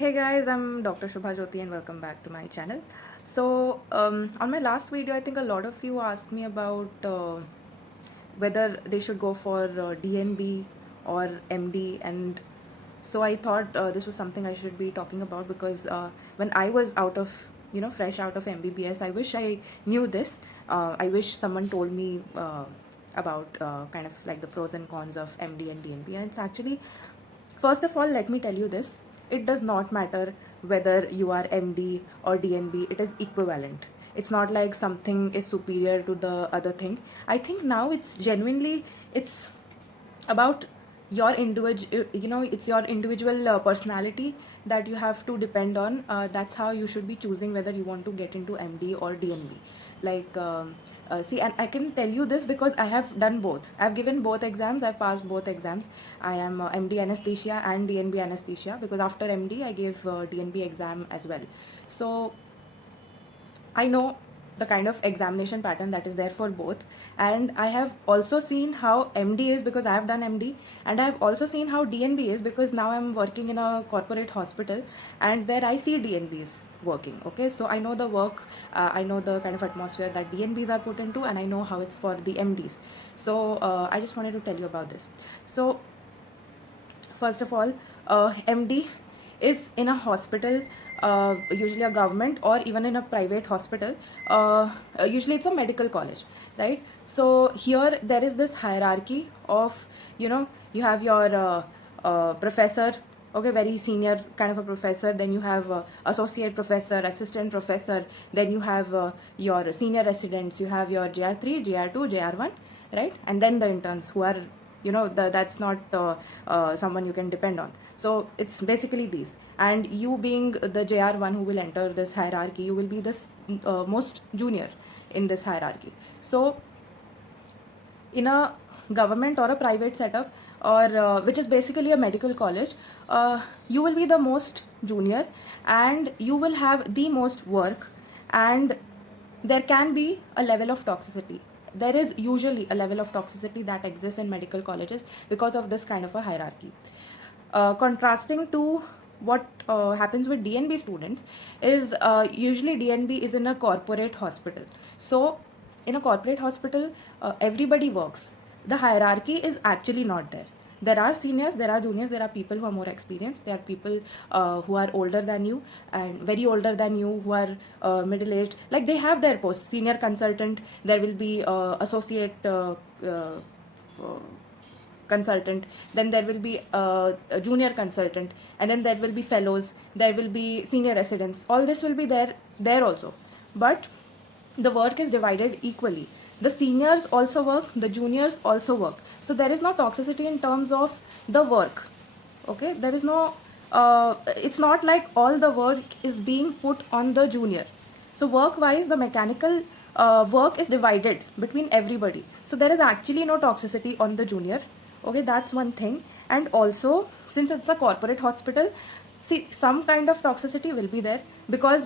Hey guys, I'm Dr. Shubha Jyoti and welcome back to my channel. On my last video, I think a lot of you asked me about whether they should go for DNB or MD, and so I thought this was something I should be talking about because when I was fresh out of MBBS, I wish I knew this. I wish someone told me about kind of like the pros and cons of MD and DNB, and it's actually, first of all, let me tell you this. It does not matter whether you are MD or DNB, it is equivalent. It's not like something is superior to the other thing. I think now it's about your individual, it's your individual personality that you have to depend on. That's how you should be choosing whether you want to get into MD or DNB. See, and I can tell you this because I have done both. I've given both exams, I've passed both exams. I am MD anesthesia and DNB anesthesia, because after MD I gave DNB exam as well. So I know the kind of examination pattern that is there for both, and I have also seen how MD is because I have done MD, and I have also seen how DNB is because now I'm working in a corporate hospital and there I see DNBs working. Okay, so I know the work, I know the kind of atmosphere that DNBs are put into, and I know how it's for the MDs. So I just wanted to tell you about this. So first of all, MD is in a hospital, usually a government or even in a private hospital. Usually it's a medical college, right? So here there is this hierarchy of, you have your professor, okay, very senior kind of a professor, then you have associate professor, assistant professor, then you have your senior residents, you have your JR3, JR2, JR1, right? And then the interns who are, that's not someone you can depend on. So it's basically these, and you being the JR1 who will enter this hierarchy, you will be this most junior in this hierarchy. So in a government or a private setup, or which is basically a medical college, you will be the most junior and you will have the most work, and there can be a level of toxicity. There is usually a level of toxicity that exists in medical colleges because of this kind of a hierarchy. Contrasting to what happens with DNB students is, usually DNB is in a corporate hospital. So in a corporate hospital, everybody works. The hierarchy is actually not there. There are seniors, there are juniors, there are people who are more experienced, there are people who are older than you and very older than you, who are middle aged. Like, they have their posts. Senior consultant, there will be associate consultant, then there will be a junior consultant, and then there will be fellows, there will be senior residents. All this will be there also, but the work is divided equally. The seniors also work, the juniors also work, so there is no toxicity in terms of the work. Okay, there is no it's not like all the work is being put on the junior. So work wise, the mechanical work is divided between everybody, so there is actually no toxicity on the junior. Okay, that's one thing. And also, since it's a corporate hospital, see, some kind of toxicity will be there because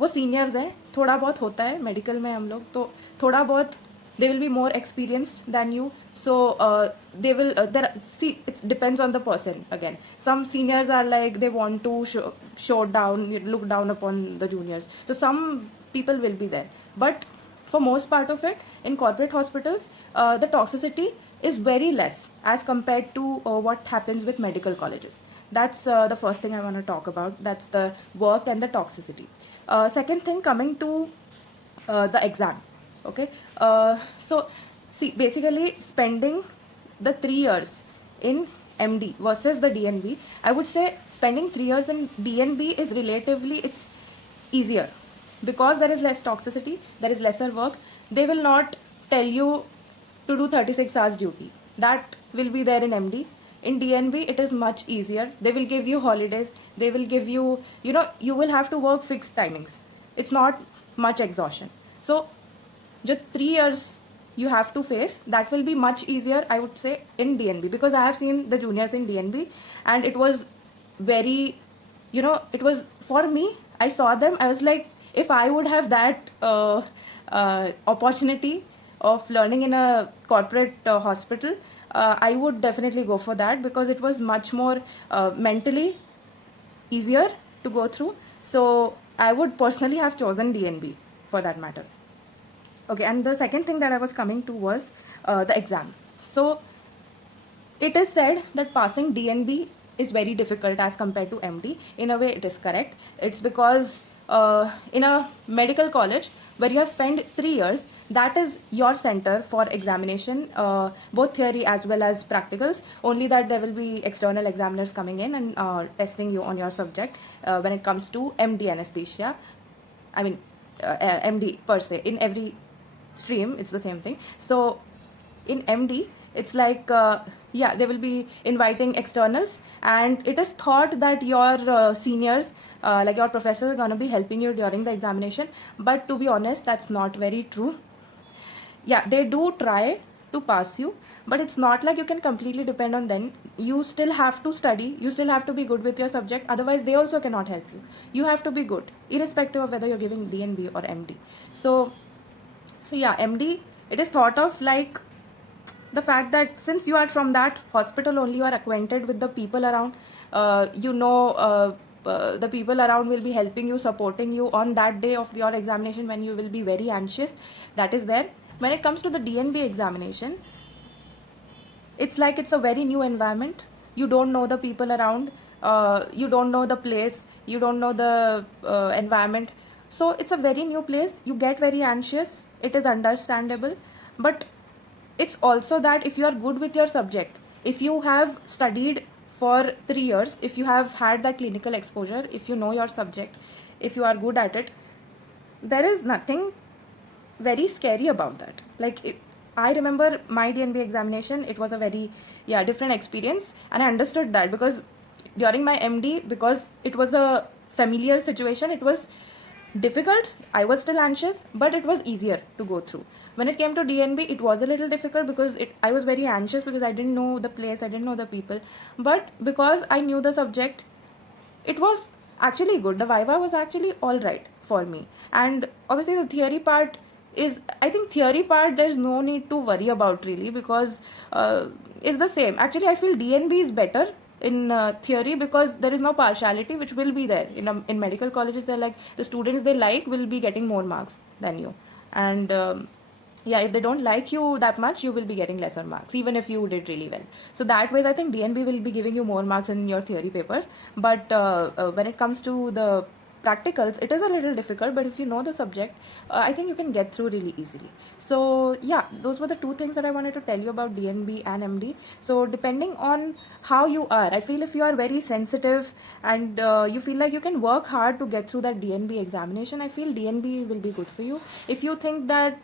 वो seniors हैं, थोड़ा बहुत होता है medical में हम लोग, तो थोड़ा बहुत they will be more experienced than you, so they will see, it depends on the person again. Some seniors are like, they want to show down, look down upon the juniors, so some people will be there. But for most part of it, in corporate hospitals, the toxicity is very less as compared to what happens with medical colleges. That's the first thing I want to talk about. That's the work and the toxicity. Second thing, coming to the exam. Okay, so see, basically spending the 3 years in MD versus the DNB, I would say spending 3 years in DNB is relatively, it's easier because there is less toxicity, there is lesser work. They will not tell you to do 36 hours duty. That will be there in MD. In DNB, it is much easier. They will give you holidays. They will give you, you will have to work fixed timings. It's not much exhaustion. So, just 3 years you have to face, that will be much easier, I would say, in DNB, because I have seen the juniors in DNB and it was very, it was, for me, I saw them, I was like, if I would have that opportunity of learning in a corporate hospital, I would definitely go for that because it was much more mentally easier to go through. So I would personally have chosen DNB for that matter. Okay, and the second thing that I was coming to was the exam. So it is said that passing DNB is very difficult as compared to MD. In a way, it is correct. It's because in a medical college where you have spent 3 years, that is your center for examination, both theory as well as practicals. Only that there will be external examiners coming in and testing you on your subject when it comes to MD anesthesia. I mean, MD per se. In every stream, it's the same thing. So in MD, it's like yeah, they will be inviting externals, and it is thought that your seniors, like your professors, are gonna be helping you during the examination. But to be honest, that's not very true. Yeah, they do try to pass you, but it's not like you can completely depend on them. You still have to study, you still have to be good with your subject, otherwise they also cannot help you. You have to be good irrespective of whether you're giving DNB or MD. So yeah, MD, it is thought of like the fact that since you are from that hospital only, you are acquainted with the people around, the people around will be helping you, supporting you on that day of your examination when you will be very anxious. That is there. When it comes to the DNB examination, it's like it's a very new environment. You don't know the people around, you don't know the place, you don't know the environment. So it's a very new place. You get very anxious. It is understandable, but it's also that if you are good with your subject, if you have studied for 3 years, if you have had that clinical exposure, if you know your subject, if you are good at it, there is nothing very scary about that. Like, I remember my DNB examination, it was a very different experience, and I understood that because during my MD, because it was a familiar situation, it was difficult. I was still anxious, but it was easier to go through. When it came to DNB, it was a little difficult because I was very anxious because I didn't know the place, I didn't know the people. But because I knew the subject, it was actually good. The Viva was actually all right for me. And obviously the theory part is, I think theory part there's no need to worry about really, because it's the same. Actually, I feel DNB is better in theory because there is no partiality, which will be there in medical colleges. They're like, the students they like will be getting more marks than you, and yeah, if they don't like you that much, you will be getting lesser marks even if you did really well. So that way I think DNB will be giving you more marks in your theory papers. But when it comes to the practicals, it is a little difficult, but if you know the subject, I think you can get through really easily. So yeah, those were the two things that I wanted to tell you about DNB and MD. So depending on how you are, I feel if you are very sensitive and you feel like you can work hard to get through that DNB examination, I feel DNB will be good for you. If you think that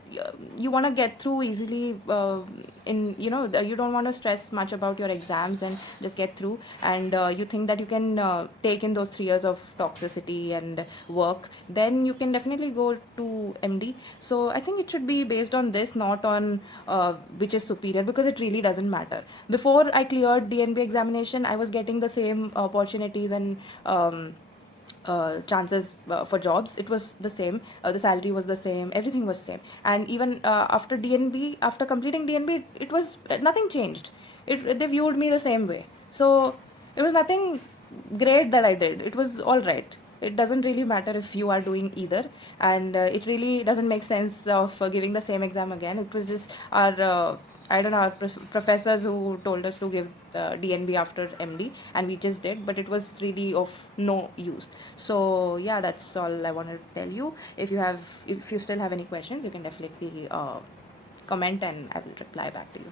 you want to get through easily, you don't want to stress much about your exams and just get through, and you think that you can take in those 3 years of toxicity and work, then you can definitely go to MD. So I think it should be based on this, not on which is superior, because it really doesn't matter. Before I cleared DNB examination, I was getting the same opportunities and chances for jobs. It was the same, the salary was the same, everything was same. And even after DNB, after completing DNB, it was nothing changed. They viewed me the same way. So it was nothing great that I did. It was all right. It doesn't really matter if you are doing either, and it really doesn't make sense of giving the same exam again. It was just our I don't know, our professors who told us to give DNB after MD, and we just did, but it was really of no use. So yeah, that's all I wanted to tell you. If you still have any questions, you can definitely comment and I will reply back to you.